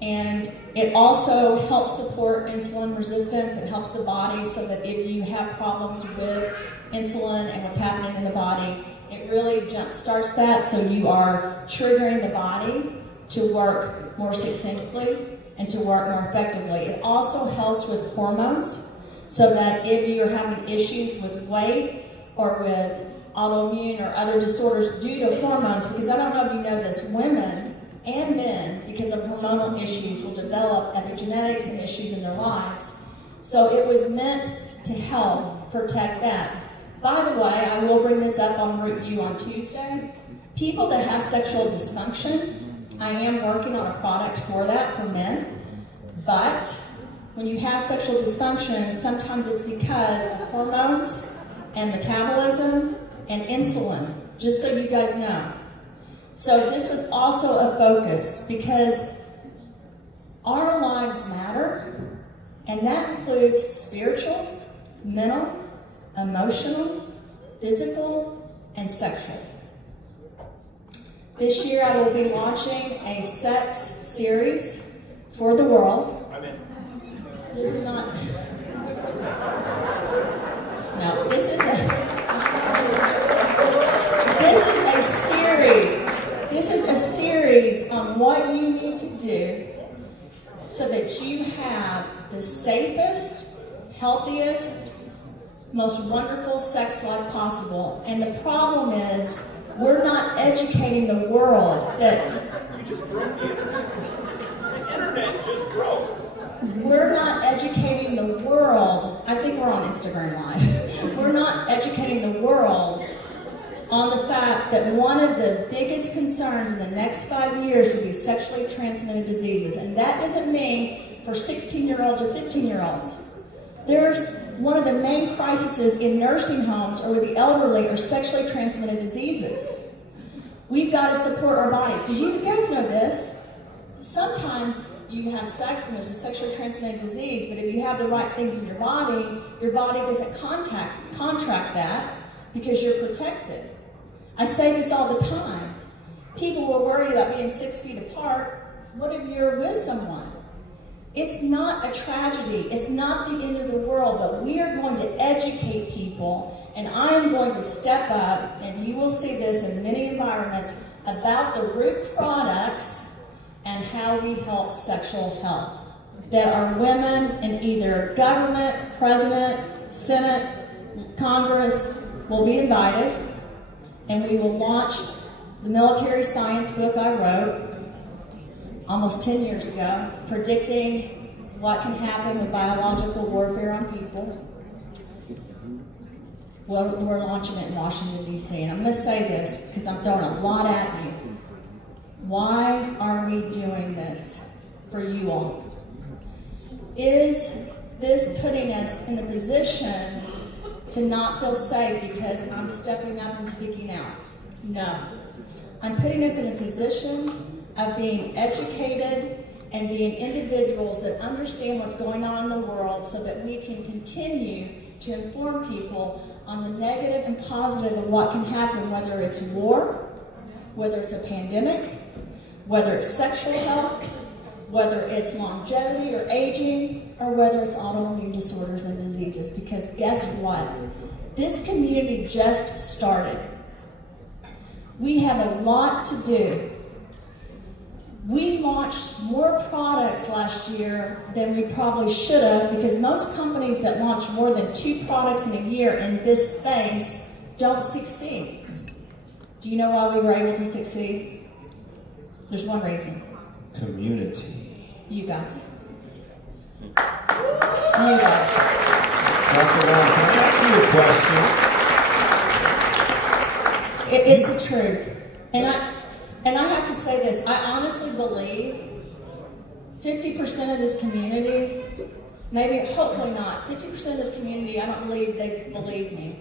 And it also helps support insulin resistance. It helps the body so that if you have problems with insulin and what's happening in the body, it really jump starts that, so you are triggering the body to work more succinctly and to work more effectively. It also helps with hormones, so that if you're having issues with weight or with autoimmune or other disorders due to hormones, because I don't know if you know this, women and men, because of hormonal issues, will develop epigenetics and issues in their lives. So it was meant to help protect that. By the way, I will bring this up on Root U on Tuesday. People that have sexual dysfunction, I am working on a product for that for men, but when you have sexual dysfunction, sometimes it's because of hormones and metabolism and insulin, just so you guys know. So this was also a focus, because our lives matter, and that includes spiritual, mental, emotional, physical, and sexual. This year I will be launching a sex series for the world. This is not... No, this is a series. This is a series on what you need to do so that you have the safest, healthiest, most wonderful sex life possible. And the problem is, we're not educating the world that... You just broke the internet. The internet just broke. We're not educating the world. I think we're on Instagram Live. We're not educating the world on the fact that one of the biggest concerns in the next 5 years will be sexually transmitted diseases. And that doesn't mean for 16-year-olds or 15-year-olds. There's one of the main crises in nursing homes or with the elderly are sexually transmitted diseases. We've got to support our bodies. Did you guys know this? Sometimes you have sex and there's a sexually transmitted disease, but if you have the right things in your body doesn't contract that because you're protected. I say this all the time. People were worried about being 6 feet apart. What if you're with someone? It's not a tragedy. It's not the end of the world, but we are going to educate people, and I am going to step up, and you will see this in many environments, about the root products and how we help sexual health. That our women in either government, president, Senate, Congress will be invited, and we will launch the military science book I wrote almost 10 years ago, predicting what can happen with biological warfare on people. Well, we're launching it in Washington, D.C. And I'm going to say this because I'm throwing a lot at you. Why are we doing this for you all? Is this putting us in a position to not feel safe because I'm stepping up and speaking out? No. I'm putting us in a position of being educated and being individuals that understand what's going on in the world so that we can continue to inform people on the negative and positive of what can happen, whether it's war, whether it's a pandemic, whether it's sexual health, whether it's longevity or aging, or whether it's autoimmune disorders and diseases. Because guess what? This community just started. We have a lot to do. We launched more products last year than we probably should have, because most companies that launch more than 2 products in a year in this space don't succeed. Do you know why we were able to succeed? There's one reason. Community. You guys. You guys. Dr. Ron, can I ask you a question? It's the truth. And I have to say this, I honestly believe 50% of this community, maybe, hopefully not, 50% of this community, I don't believe they believe me.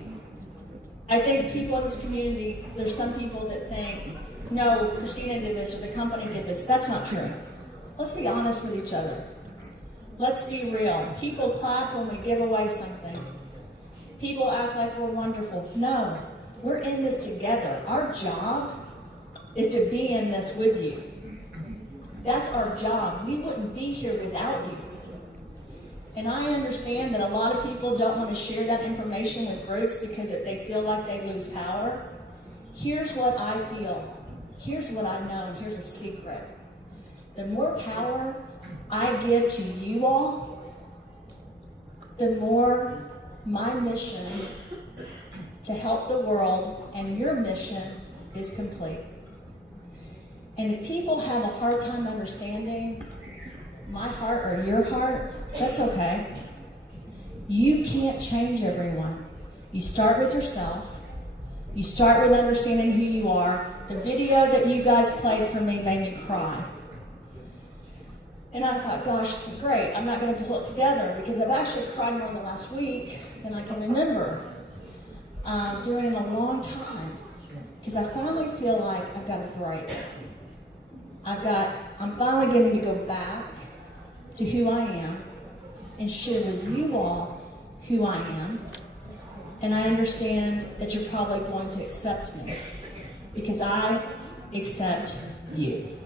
I think people in this community, there's some people that think, no, Christina did this or the company did this. That's not true. Let's be honest with each other. Let's be real. People clap when we give away something. People act like we're wonderful. No, we're in this together. Our job is to be in this with you. That's our job. We wouldn't be here without you. And I understand that a lot of people don't want to share that information with groups because they feel like they lose power. Here's what I feel. Here's what I know, and here's a secret. The more power I give to you all, the more my mission to help the world and your mission is complete. And if people have a hard time understanding my heart or your heart, that's okay. You can't change everyone. You start with yourself. You start with understanding who you are. The video that you guys played for me made me cry. And I thought, gosh, great, I'm not going to pull it together because I've actually cried more in the last week than I can remember doing in a long time. Because I finally feel like I've got a break. I'm finally getting to go back to who I am and share with you all who I am. And I understand that you're probably going to accept me because I accept you.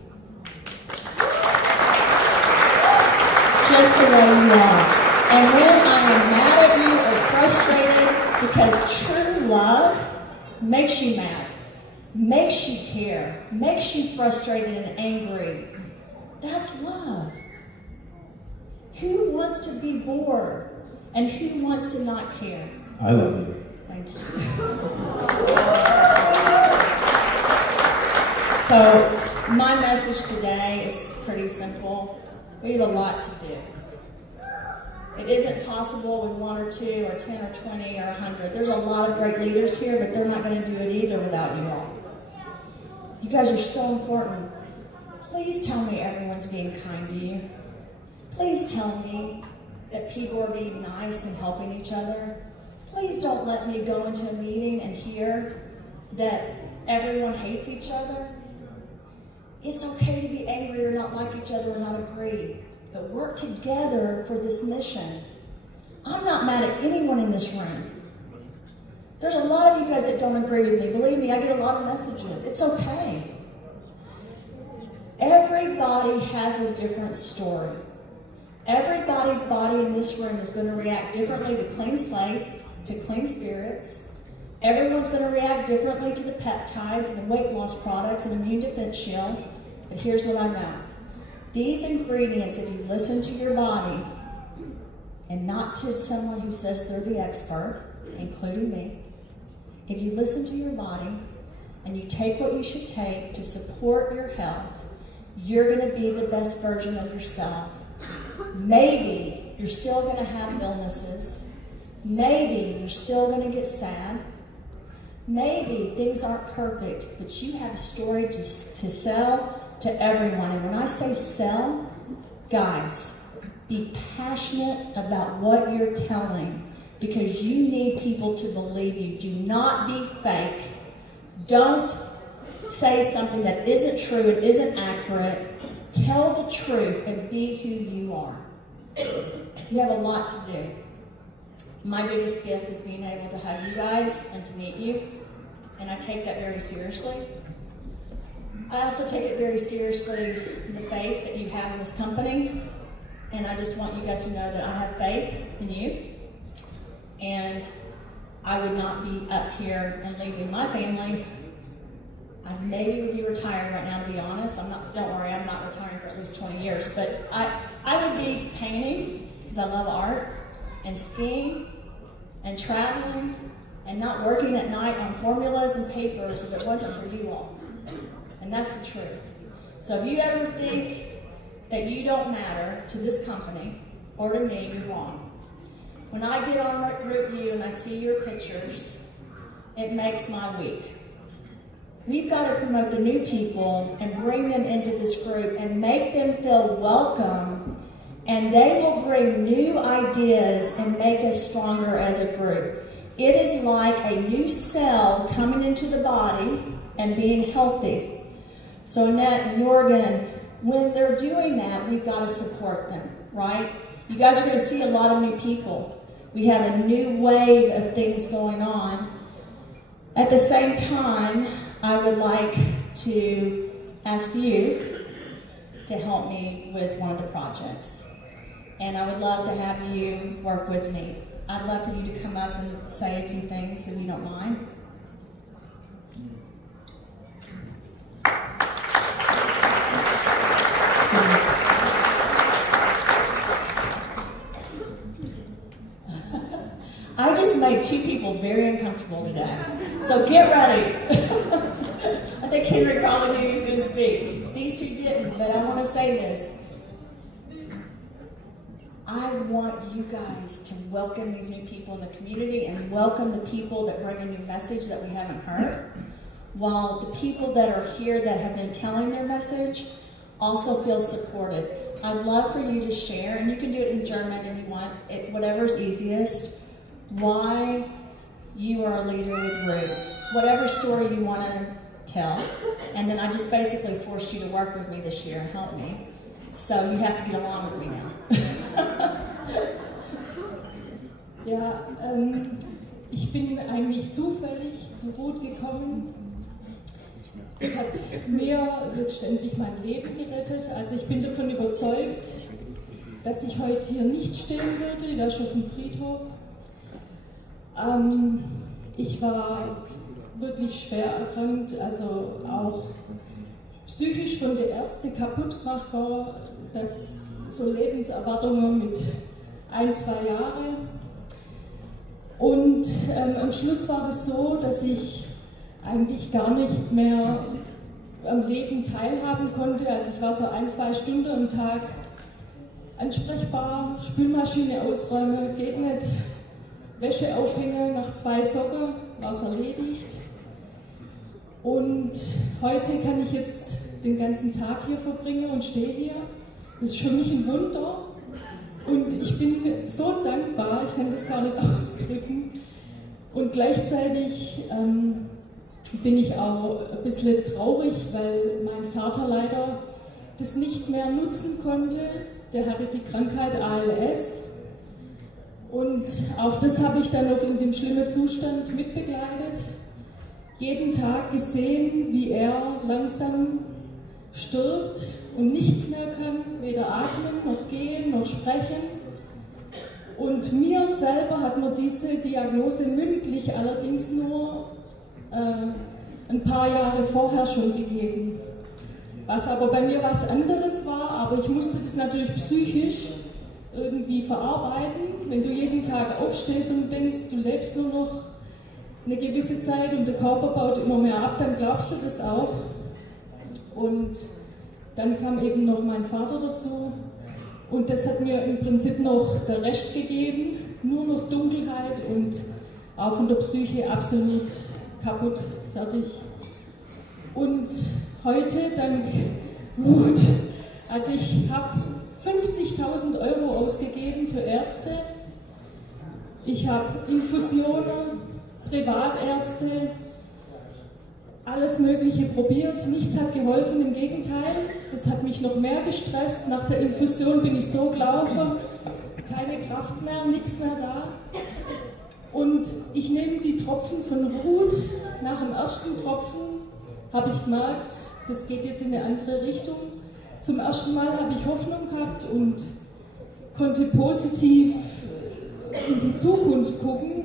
Just the way you are. And when I am mad at you or frustrated, because true love makes you mad, makes you care, makes you frustrated and angry. That's love. Who wants to be bored? And who wants to not care? I love you. Thank you. So, my message today is pretty simple. We have a lot to do. It isn't possible with 1 or 2 or 10 or 20 or 100. There's a lot of great leaders here, but they're not going to do it either without you all. You guys are so important. Please tell me everyone's being kind to you. Please tell me that people are being nice and helping each other. Please don't let me go into a meeting and hear that everyone hates each other. It's okay to be angry or not like each other or not agree, but work together for this mission. I'm not mad at anyone in this room. There's a lot of you guys that don't agree with me. Believe me, I get a lot of messages. It's okay. Everybody has a different story. Everybody's body in this room is going to react differently to clean slate, to clean spirits. Everyone's going to react differently to the peptides and the weight loss products and immune defense shield. But here's what I know. These ingredients, if you listen to your body, and not to someone who says they're the expert, including me, if you listen to your body and you take what you should take to support your health, you're going to be the best version of yourself. Maybe you're still going to have illnesses. Maybe you're still going to get sad. Maybe things aren't perfect, but you have a story to sell to everyone. And when I say sell, guys, be passionate about what you're telling, because you need people to believe you. Do not be fake. Don't say something that isn't true and isn't accurate. Tell the truth and be who you are. You have a lot to do. My biggest gift is being able to hug you guys and to meet you, and I take that very seriously. I also take it very seriously, the faith that you have in this company, and I just want you guys to know that I have faith in you, and I would not be up here and leaving my family. I maybe would be retired right now, to be honest. Don't worry, I'm not retiring for at least 20 years, but I would be painting, because I love art, and skiing, and traveling, and not working at night on formulas and papers if it wasn't for you all. And that's the truth. So if you ever think that you don't matter to this company or to me, you're wrong. When I get on Route U and I see your pictures, it makes my week. We've got to promote the new people and bring them into this group and make them feel welcome, and they will bring new ideas and make us stronger as a group. It is like a new cell coming into the body and being healthy. So Annette and Jorgen, when they're doing that, we've got to support them, right? You guys are going to see a lot of new people. We have a new wave of things going on. At the same time, I would like to ask you to help me with one of the projects. And I would love to have you work with me. I'd love for you to come up and say a few things, if you don't mind. I just made 2 people very uncomfortable today. So get ready. I think Henry probably knew he was going to speak. These 2 didn't, but I want to say this. I want you guys to welcome these new people in the community and welcome the people that bring a new message that we haven't heard, while the people that are here that have been telling their message also feel supported. I'd love for you to share, and you can do it in German if you want, whatever's easiest, why you are a leader with Root. Whatever story you want to tell. And then I just basically forced you to work with me this year and help me. So you have to get along with me now. Ja, ich bin eigentlich zufällig zu Root gekommen. Es hat mir letztendlich mein Leben gerettet. Also ich bin davon überzeugt, dass ich heute hier nicht stehen würde. Ich wäre schon auf dem Friedhof. Ich war wirklich schwer erkrankt, also auch psychisch von den Ärzten kaputt gemacht war. Das so Lebenserwartungen mit 1, 2 Jahre. Und am Schluss war es so, dass ich eigentlich gar nicht mehr am Leben teilhaben konnte. Also ich war so 1, 2 Stunden am Tag ansprechbar, Spülmaschine ausräumen, geht nicht, Wäsche aufhängen, nach 2 Socken war es erledigt. Und heute kann ich jetzt den ganzen Tag hier verbringen und stehe hier. Das ist für mich ein Wunder. Und ich bin so dankbar, ich kann das gar nicht ausdrücken. Und gleichzeitig bin ich auch ein bisschen traurig, weil mein Vater leider das nicht mehr nutzen konnte. Der hatte die Krankheit ALS. Und auch das habe ich dann noch in dem schlimmen Zustand mitbegleitet. Jeden Tag gesehen, wie er langsam stirbt und nichts mehr kann, weder atmen, noch gehen, noch sprechen. Und mir selber hat man diese Diagnose mündlich allerdings nur ein paar Jahre vorher schon gegeben. Was aber bei mir was anderes war, aber ich musste das natürlich psychisch irgendwie verarbeiten. Wenn du jeden Tag aufstehst und denkst, du lebst nur noch eine gewisse Zeit und der Körper baut immer mehr ab, dann glaubst du das auch. Und dann kam eben noch mein Vater dazu und das hat mir im Prinzip noch der Rest gegeben, nur noch Dunkelheit und auch von der Psyche absolut kaputt, fertig. Und heute, dank Mut, also ich habe 50.000 € ausgegeben für Ärzte, ich habe Infusionen, Privatärzte, alles Mögliche probiert, nichts hat geholfen, im Gegenteil, das hat mich noch mehr gestresst. Nach der Infusion bin ich so gelaufen, keine Kraft mehr, nichts mehr da. Und ich nehme die Tropfen von Ruth, nach dem ersten Tropfen habe ich gemerkt, das geht jetzt in eine andere Richtung. Zum ersten Mal habe ich Hoffnung gehabt und konnte positiv in die Zukunft gucken.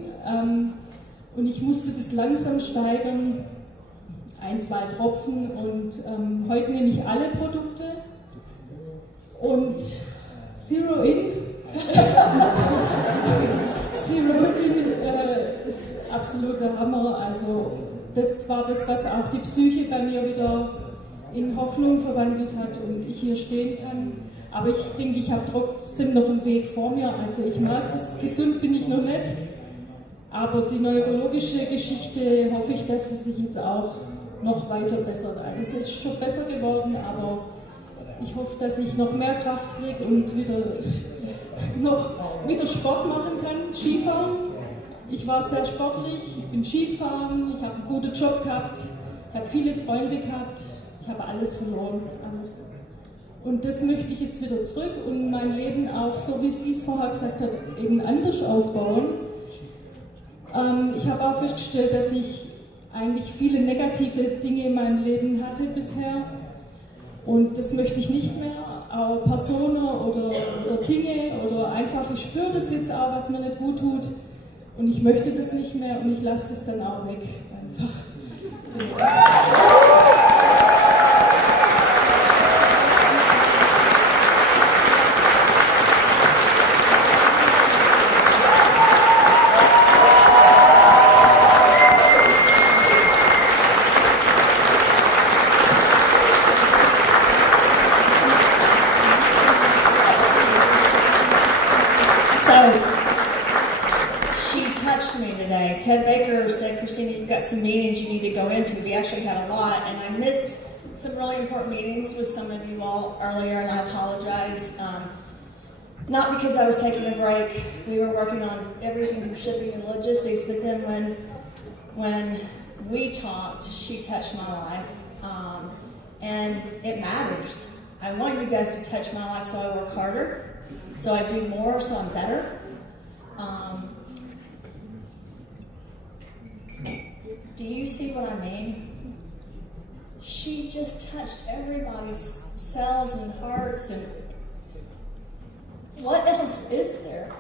Und ich musste das langsam steigern, 1, 2 Tropfen und heute nehme ich alle Produkte und Zero In. Zero In ist absoluter Hammer. Also das war das, was auch die Psyche bei mir wieder in Hoffnung verwandelt hat und ich hier stehen kann. Aber ich denke, ich habe trotzdem noch einen Weg vor mir. Also ich mag das, gesund bin ich noch nicht. Aber die neurologische Geschichte hoffe ich, dass das sich jetzt auch noch weiter bessert. Also es ist schon besser geworden, aber ich hoffe, dass ich noch mehr Kraft kriege und wieder Sport machen kann, Skifahren. Ich war sehr sportlich, ich bin Ski gefahren, ich habe einen guten Job gehabt, ich habe viele Freunde gehabt, ich habe alles verloren, alles. Und das möchte ich jetzt wieder zurück und mein Leben auch, so wie sie es vorher gesagt hat, eben anders aufbauen. Ich habe auch festgestellt, dass ich eigentlich viele negative Dinge in meinem Leben hatte bisher und das möchte ich nicht mehr, auch Personen oder Dinge oder einfach, ich spüre das jetzt auch, was mir nicht gut tut und ich möchte das nicht mehr und ich lasse das dann auch weg, einfach. Ted Baker said, Christina, you've got some meetings you need to go into. We actually had a lot, and I missed some really important meetings with some of you all earlier, and I apologize. Not because I was taking a break. We were working on everything from shipping and logistics, but then when we talked, she touched my life, and it matters. I want you guys to touch my life so I work harder, so I do more, so I'm better. Do you see what I mean? She just touched everybody's cells and hearts, and what else is there?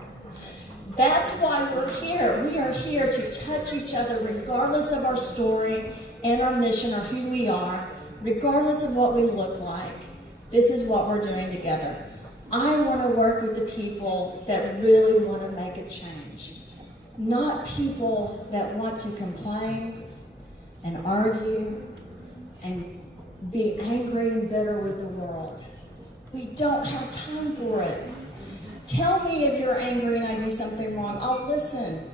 That's why we're here. We are here to touch each other regardless of our story and our mission or who we are, regardless of what we look like. This is what we're doing together. I want to work with the people that really want to make a change, not people that want to complain and argue and be angry and bitter with the world. We don't have time for it. Tell me if you're angry and I do something wrong. I'll listen.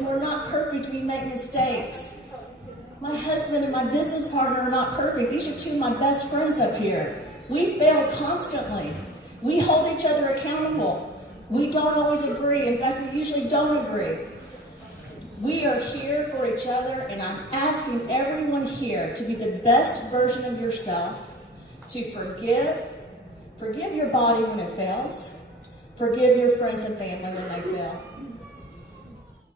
We're not perfect. We make mistakes. My husband and my business partner are not perfect. These are two of my best friends up here. We fail constantly. We hold each other accountable. We don't always agree. In fact, we usually don't agree. We are here for each other, and I'm asking everyone here to be the best version of yourself, to forgive your body when it fails, forgive your friends and family when they fail.